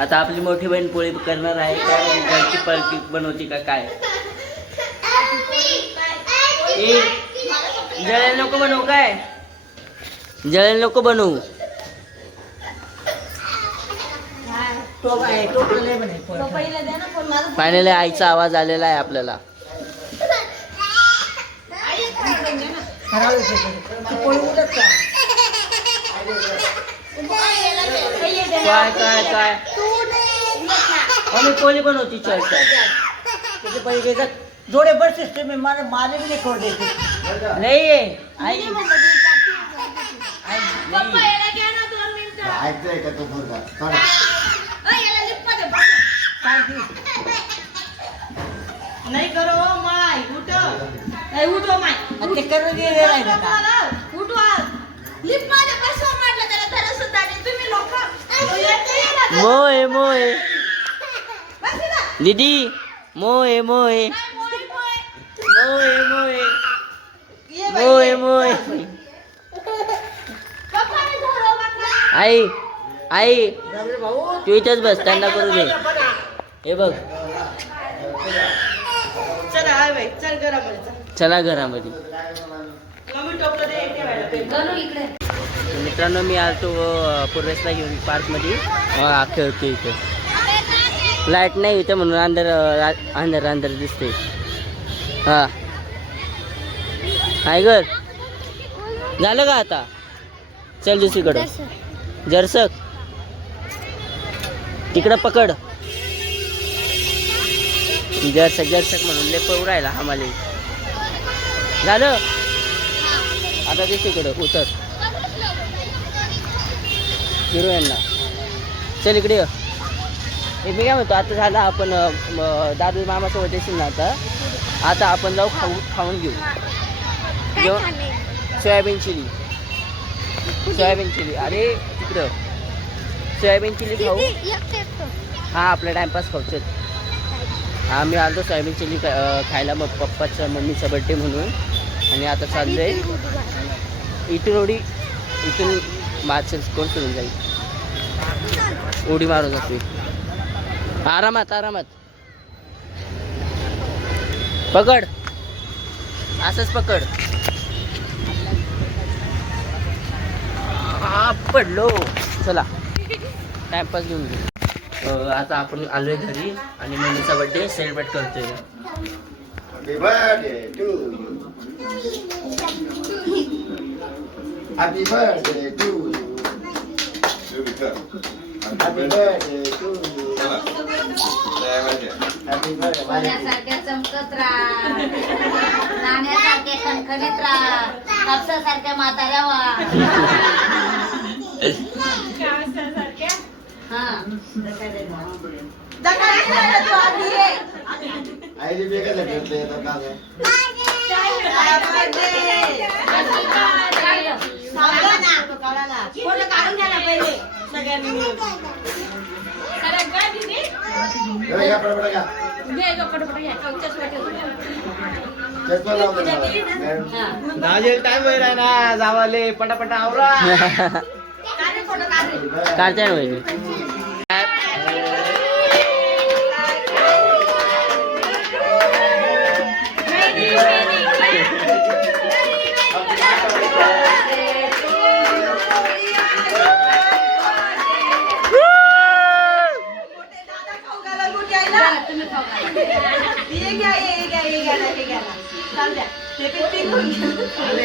आता आपली मोठी बहीण पोळी करणार आहे. काय घरची पळकी बनवती का काय? जळेल नको बनवू काय? जळेल नको बनवू. फायनली आईचा आवाज आलेला आहे आपल्याला. काय काय काय आम्ही पोळी बनवती चर्चा जोडे बस सिस्टम में मारे मारे भी नहीं खोल देते नाही आहे आई ऐकतोय का तो मुलगा? नाही करो माय उठ नाही उठो माय ते करून गेले राहिलं का? उठो लिप मध्ये बसवा म्हटलं त्याला खरं सुद्धा नाही तुम्ही लोक मोय मोय दीदी मोय मोय मोय मोय मोय मोय आई आई तू इथेच बस त्यांना करू दे. हे बघ चला हाय बाई चल घरामध्ये चला घरामध्ये. मम्मी टोपलं दे ठेवायला इकडे. मित्रांनो मी आलतो पूर्वेशला घेऊन पार्कमध्ये खेळतो इथे. लाईट नाही इथे म्हणून अंधार अंधार अंधार दिसते. हा टायगर झालं का आता? चल दुसरीकडं जरसक तिकडं पकड. जरसक जरसक म्हणून लय पळू राहिला आम्हाला. झालं आता दुसरीकडं उतर हिरोईनला. चल इकडे ये. हे मी काय म्हणतो आता झालं आपण दादू मामासोबत येशील ना आता आपण जाऊ खाऊन घेऊ. Soya bean chilli soya bean chilli. अरे तिकडं सोयाबीन चिली खाऊ. हा आपला टाइमपास खाऊ. चल आम्ही आलो सोयाबीन चिली खायला मग पप्पाचा मम्मीचा बड्डे म्हणून. आणि आता चाललो आहे इथून मार्चल कोण सोडून जाईल. उडी मारून जातो आरामात आरामात. पकड असंच पकड. पडलो. चला टाइमपास घेऊन घेऊ. आता आपण आलोय घरी आणि मम्मीचा बर्थडे सेलिब्रेट करतोय. Happy birthday to you. Happy birthday to you. Happy birthday. सोन्यासारख्या चमकत राहा, नाण्यासारख्या खणखणीत राहा, कापसासारख्या म्हाताऱ्या व्हा. हा आईने बेगा भेटले येतात दादा. काढून घ्या ना पहिले सगळ्यांनी मिळून. घे पटापट घ्या. चष्मा लावतो ना. नाजेल टाइम होईल आहे ना जावाले पटापटा आवरा. काढते ना वहिनी.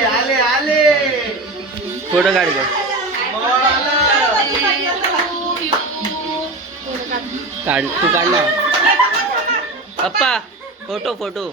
आले आले फोटो काढ गं. काढ तू काढ ना पप्पा फोटो फोटो.